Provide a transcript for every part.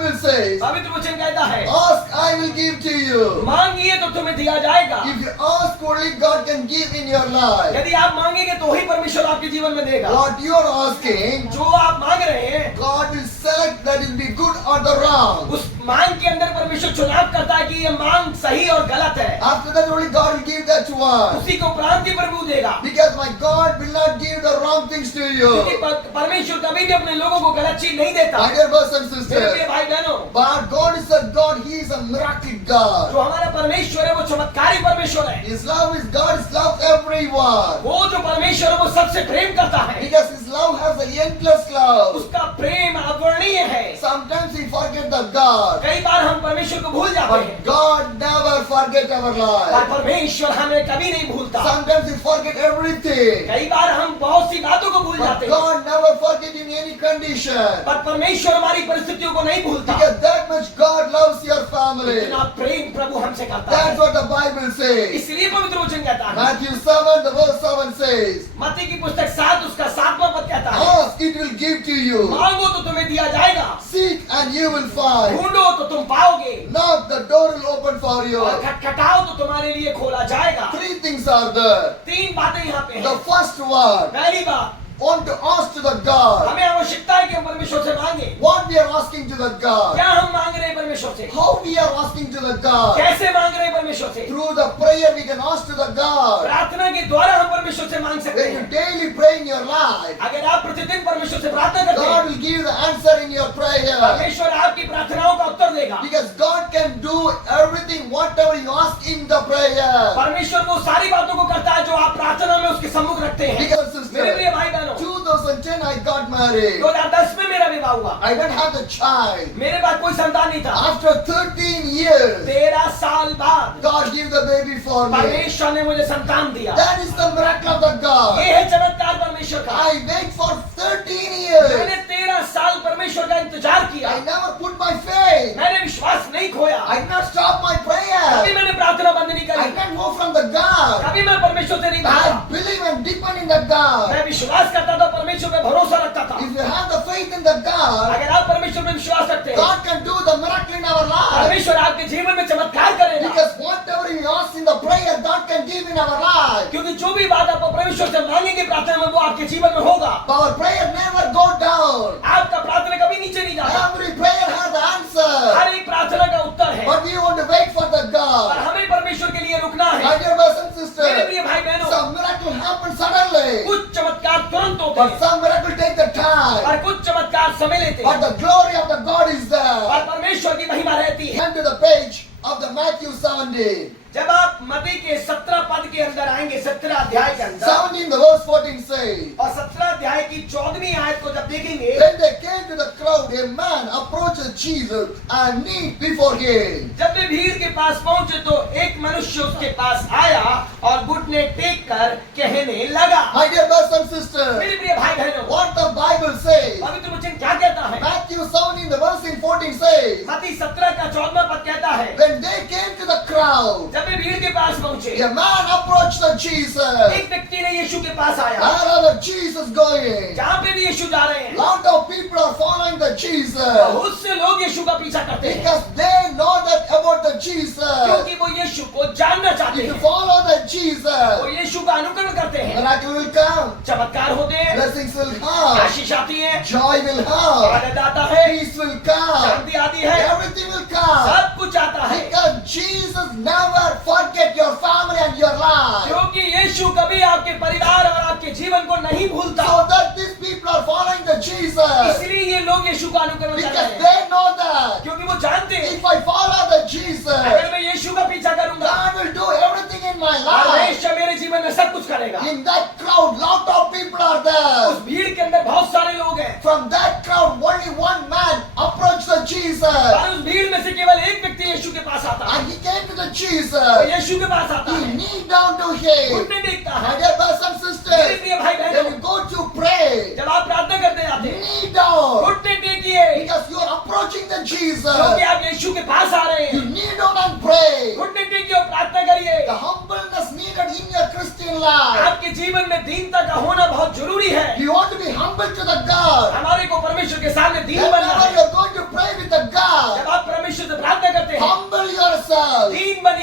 Bible says, पवित्र वचन कहता है, ask, I will give to you. मांगिए तो तुम्हें दिया जाएगा। If you ask, only God can give in your life. यदि आप मांगेंगे तो ही परमेश्वर आपके जीवन में देगा। What you are asking, जो आप मांग रहे हैं, God will select that it be good or the wrong. उस मांग के अंदर परमेश्वर चुनाव करता है कि ये मांग सही और गलत है। After that, only God will give that to us. उसी को उपरांत ही प्रभु देगा। Because my God will not give the wrong things to you. क्योंकि परमेश्वर कभी भी अपने लोगों को गलत चीज नहीं देता। My dear brothers and मेरे sisters, प्रिय भाई बहनों, but God is a God, He is a miracle God. जो हमारा परमेश्वर है वो चमत्कारी परमेश्वर है। His love is God, His love everyone. वो जो परमेश्वर है वो सबसे प्रेम करता है। Because His love has an endless love. उसका प्रेम अवर्णीय है। Sometimes we forget the God, कई बार हम परमेश्वर को भूल जाते but हैं, God never forget our पर life. परमेश्वर हमें कभी नहीं भूलता। Sometimes we forget everything, कई बार हम बहुत सी बातों को भूल but जाते हैं, God never forget in any condition. पर परमेश्वर हमारी परिस्थितियों को नहीं भूलता। Because that much God loves your family. इतना प्रेम प्रभु हमसे करता That's है। what the Bible says. इसलिए पवित्र वचन कहता है, Matthew 7, the verse 7 says, मत्ती की पुस्तक 7 उसका 7वां पद कहता है, ask, it will give to you. मांगो तो तुम्हें दिया जाएगा, Seek and you will find. ढूंढो तो तुम पाओगे, Knock, the door will open for you. और खटखटाओ तो तुम्हारे लिए खोला जाएगा। 3 things are there. 3 बातें यहाँ पे The हैं। first one, पहली बात, want to ask to the God. हमें आवश्यकता है कि हम परमेश्वर से मांगे। What we are asking to the God. क्या हम मांग रहे हैं परमेश्वर से? How we are asking to the God. कैसे मांग रहे हैं परमेश्वर से? Through the prayer we can ask to the God. प्रार्थना के द्वारा हम परमेश्वर से मांग सकते When you हैं। daily pray in your life, अगर आप प्रतिदिन परमेश्वर से प्रार्थना करते God हैं, will give the answer in your prayer. परमेश्वर आपकी प्रार्थनाओं का उत्तर देगा। Because God can do everything, whatever you ask in the prayer. परमेश्वर वो सारी बातों को करता है जो आप प्रार्थना में उसके सम्मुख रखते हैं। Because मेरे प्रिय sister, भाई बहनों, 2010 I got married. 2010 में मेरा विवाह हुआ। I don't have the child. मेरे पास कोई संतान नहीं था। After 13 years, 13 साल बाद God gave the baby for me. परमेश्वर ने मुझे संतान दिया। That is the miracle of the ये God. है चमत्कार परमेश्वर का। I wait for 13 years. मैंने 13 साल परमेश्वर का इंतजार किया। I never put my faith. मैंने विश्वास नहीं खोया। I did not stop my कभी prayer. मैंने प्रार्थना बंद नहीं I करी। didn't move from the God. कभी मैं परमेश्वर से नहीं भागा। I believe and depend in the God. मैं विश्वास करता था, परमेश्वर पे भरोसा रखता था। If you have the faith in the God, अगर आप परमेश्वर में विश्वास रखते हैं, God can do the miracle in our life. परमेश्वर आपके जीवन में चमत्कार करेगा। Because whatever we ask in the prayer, God can give in our life. क्योंकि जो भी बात आप परमेश्वर से मांगेंगे प्रार्थना में, वो आपके जीवन में होगा। Our prayer never go down. आपका प्रार्थना कभी नीचे नहीं जाता। Every prayer has the answer. हर एक प्रार्थना का उत्तर है, But we want to wait for the और God. हमें परमेश्वर के लिए रुकना है। My dear brothers and मेरे sisters, प्रिय भाई बहनों, some miracle happens suddenly. कुछ चमत्कार तुरंत होते But हैं some miracle take the time. और कुछ चमत्कार समय लेते But हैं, the glory of the God is there. और परमेश्वर की महिमा रहती है। Come to the page of the Matthew 17. जब आप मत्ती के 17 पद के अंदर आएंगे, 17 अध्याय के अंदर, 17 the verse 14 says, और 17 अध्याय की 14वीं आयत को जब देखेंगे, when they came to the crowd, a man approached Jesus and kneeled before him. जब वे भीड़ के पास पहुंचे तो एक मनुष्य उसके पास आया और घुटने टेक कर कहने लगा। My dear brothers and sisters, मेरे प्रिय भाई बहनों, what the Bible says, पवित्र वचन क्या कहता है? Matthew 17 the verse in 14 says, मत्ती 17 का 14वां पद कहता है, when they came to the crowd, जब वे भीड़ के पास पहुंचे, a man approached the Jesus. एक व्यक्ति ने यीशु के पास आया। Wherever Jesus going, जहाँ पे भी यीशु जा रहे हैं, lot of people are following the Jesus. बहुत से लोग यीशु का पीछा करते हैं, Because they know that about the Jesus. क्योंकि वो यीशु को जानना चाहते If you हैं। follow the वो Jesus, यीशु का अनुकरण करते हैं, miracle will come, चमत्कार होते हैं, blessings will come, आशीष आती है, joy will come, आनंद आता है, peace will come, शांति आती है, everything will come. सब कुछ आता है। Because Jesus never forget your family and your life. क्योंकि यीशु कभी आपके परिवार और आपके जीवन को नहीं भूलता। So that these people are following the Jesus. इसलिए ये लोग यीशु का अनुकरण कर रहे Because हैं, they know that क्योंकि वो जानते हैं if I follow the Jesus, अगर मैं यीशु का पीछा करूंगा, God will do everything in my life. परमेश्वर मेरे जीवन में सब कुछ करेगा। In that crowd, lot of people are there. उस भीड़ के अंदर बहुत सारे लोग हैं, From that crowd, only one man approached the Jesus. और उस भीड़ में से केवल एक व्यक्ति यीशु के पास आता है। And he came to the वो Jesus. यीशु के पास आता He है, kneeled down to him. घुटने टेकता My है। dear brothers and मेरे sisters, प्रिय भाई when बहनों, you go to pray, जब आप प्रार्थना करते जाते हैं, kneel down. घुटने टेकिए, Because you are approaching the Jesus. क्योंकि आप यीशु के पास आ रहे You हैं। kneel down and pray. घुटने टेकिए और प्रार्थना करिए। The humbleness needed in your Christian life. आपके जीवन में दीनता का होना बहुत जरूरी है। You want to be humble to the God. हमारे को परमेश्वर के सामने दीन बनना Whenever है। you're going to pray with the God,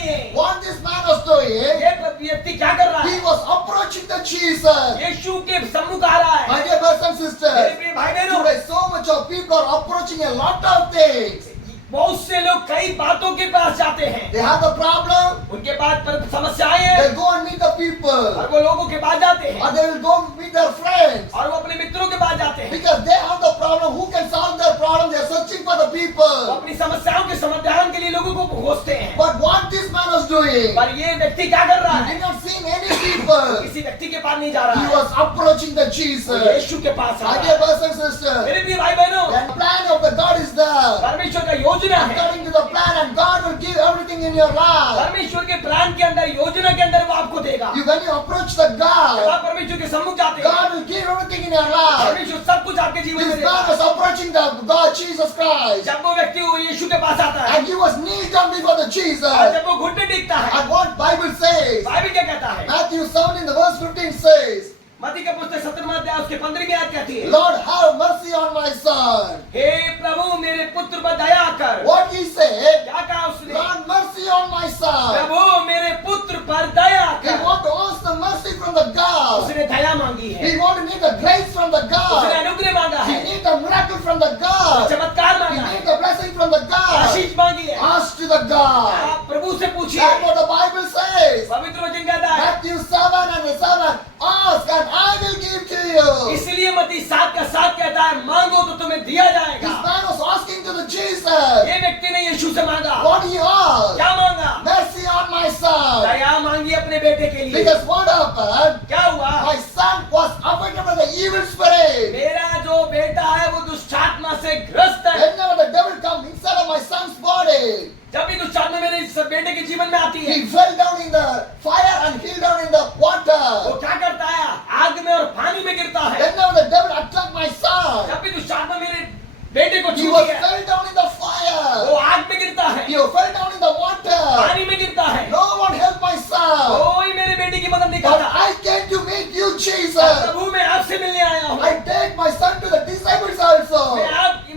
है। What this man was doing, ये व्यक्ति क्या कर रहा he है? was approaching the Jesus. यीशु के सम्मुख आ रहा My है। dear brothers and मेरे sisters, प्रिय भाई बहनों, today so much of people are approaching a lot of things. बहुत से लोग कई बातों के पास जाते हैं। They have the problem, उनके पास समस्याएं हैं they go and meet the people, और वो लोगों के पास जाते or हैं they will go meet their friends. और वो अपने मित्रों के पास जाते हैं। Because they have the problem, who can solve their problem? They are searching for the वो people. अपनी समस्याओं के समाधान के लिए लोगों को खोजते हैं। But what this man was doing, पर ये व्यक्ति क्या कर रहा he है? did not see any people. किसी व्यक्ति के पास नहीं जा रहा He है, was approaching the वो Jesus. यीशु के पास आ My रहा dear है। brothers and sisters, मेरे प्रिय भाई बहनों, the plan of the God is there. परमेश्वर का योजना है। According to the plan, and God will give everything in your life. परमेश्वर के प्लान के अंदर, योजना के अंदर वो आपको देगा। When you approach the जब God, आप परमेश्वर के सम्मुख जाते हैं, God will give everything in your life. परमेश्वर सब कुछ आपके जीवन में This देगा। man was approaching the God, Jesus Christ, जब वो व्यक्ति वो यीशु के पास आता है and he was kneeled down before the और Jesus. जब वो घुटने टेकता है, And what Bible says, Bible क्या कहता है? Matthew 7 in the verse 15 says, मत्ती का पुस्तक 17वां अध्याय उसके 15वीं आयत कहती है, Lord, have mercy on my son. हे प्रभु मेरे पुत्र पर दया कर। What he said, क्या कहा उसने? Lord, mercy on my son. प्रभु मेरे पुत्र पर दया He कर। want to ask the mercy from the God. उसने दया मांगी है, He want to need the grace from the उसने God. अनुग्रह मांगा He है, need the miracle from the God. चमत्कार He मांगा है, need the blessing from the God. आशीष मांगी है। Ask to the God. आप प्रभु से पूछिए। That's what the Bible says. पवित्र वचन कहता है, Matthew 7 and the 7. Ask and I will give to you. इसलिए मत्ती 7 का 7 कहता है, मांगो तो तुम्हें दिया This जाएगा। man was asking to the Jesus. ये व्यक्ति ने यीशु से मांगा। What he asked? क्या मांगा? Mercy on my son. दया मांगी अपने बेटे के लिए। Because what happened? क्या हुआ? My son was affected by the evil spirit. मेरा जो बेटा है वो दुष्टात्मा से ग्रस्त है। Whenever the devil comes inside of my son's body, जब भी दुष्टात्मा मेरे इस बेटे के जीवन में आती है, he fell down in the fire and fell down in the वो water. क्या करता है? आग में और पानी में गिरता है। Whenever the devil attacked my son, जब भी दुष्टात्मा मेरे बेटे को he छूती was है, fell down in the वो fire. आग में गिरता है, He fell down in the water. पानी में गिरता है। No one helped my son. कोई मेरे बेटे की मदद नहीं But करता। I came to meet you, Jesus. प्रभु मैं आपसे मिलने आया हूँ। I take my son to the disciples also.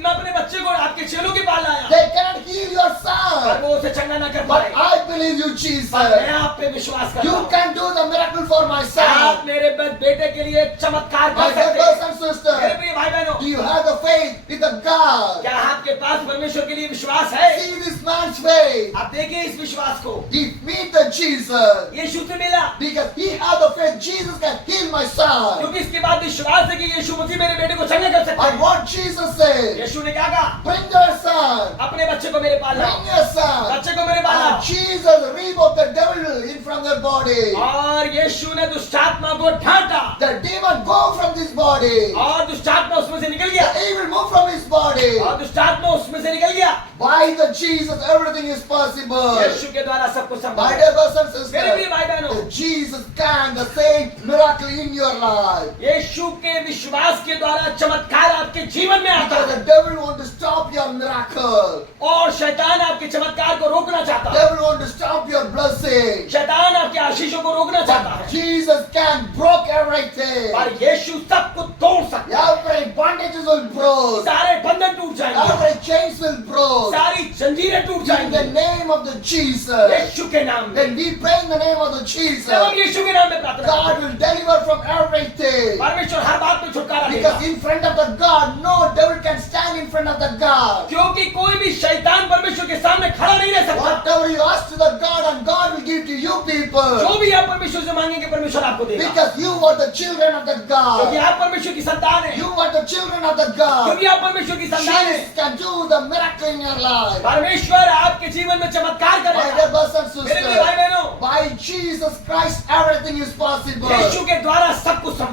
मैं अपने बच्चे को आपके चेलों के पास लाया, They cannot heal your पर son. वो उसे चंगा न कर But पाए। I believe you, पर Jesus. मैं आप पे विश्वास करता You हूँ। can do the miracle for my आप son. मेरे बेटे के लिए चमत्कार My कर dear सकते brothers हैं। and मेरे sisters, प्रिय भाई बहनों, do you have the faith with the God? क्या आपके पास परमेश्वर के लिए विश्वास है? See this man's faith. आप देखिए इस विश्वास को। He meet the Jesus. यीशु से मिला, Because he had the faith Jesus can heal my son. क्योंकि इसके बाद विश्वास है कि यीशु मसीह मेरे बेटे को चंगा कर सकता And है। what Jesus said, यीशु ने क्या कहा? bring your son. अपने बच्चे को मेरे पास लाओ, Bring your son. बच्चे को मेरे पास And लाओ। Jesus removed the devil in from their body. और यीशु ने दुष्टात्मा को ढांटा The demon go from this body. और दुष्टात्मा उसमें से निकल The गया evil move from his body. और दुष्टात्मा उसमें से निकल गया। By the Jesus, everything is possible. यीशु के द्वारा सब कुछ संभव My है। dear brothers and मेरे प्रिय sisters, भाई बहनों, the Jesus can the same miracle in your life. यीशु के विश्वास के द्वारा चमत्कार आपके जीवन में आता Because है the devil want to stop your miracle. और शैतान आपके चमत्कार को रोकना चाहता है। Devil want to stop your blessing. शैतान आपके आशीषों को रोकना चाहता But है, Jesus can break everything. पर यीशु सबको तोड़ सकता है। Every bondages will break. सारे बंधन टूट जाएंगे, Every chains will break. सारी जंजीरें टूट In the जाएंगी name of the Jesus. यीशु के नाम में। When we pray in the name of the जब हम Jesus, यीशु के नाम में प्रार्थना करते God will deliver from everything. हैं, परमेश्वर हर बात में छुटकारा देगा, Because in front of the God, no devil can stand in front of the God. क्योंकि कोई भी शैतान परमेश्वर के सामने खड़ा नहीं रह सकता। Whatever you ask to the God, and God will give to you people. जो भी आप परमेश्वर से मांगेंगे परमेश्वर आपको देगा, Because you are the children of the क्योंकि God. आप परमेश्वर की संतान हैं, You are the children of the God. क्योंकि आप परमेश्वर की संतान हैं। Jesus can do the miracle in your life. परमेश्वर आपके जीवन में चमत्कार My dear करेगा। brothers and मेरे प्रिय भाई sisters, बहनों, by Jesus Christ, everything is possible. यीशु के द्वारा सब कुछ संभव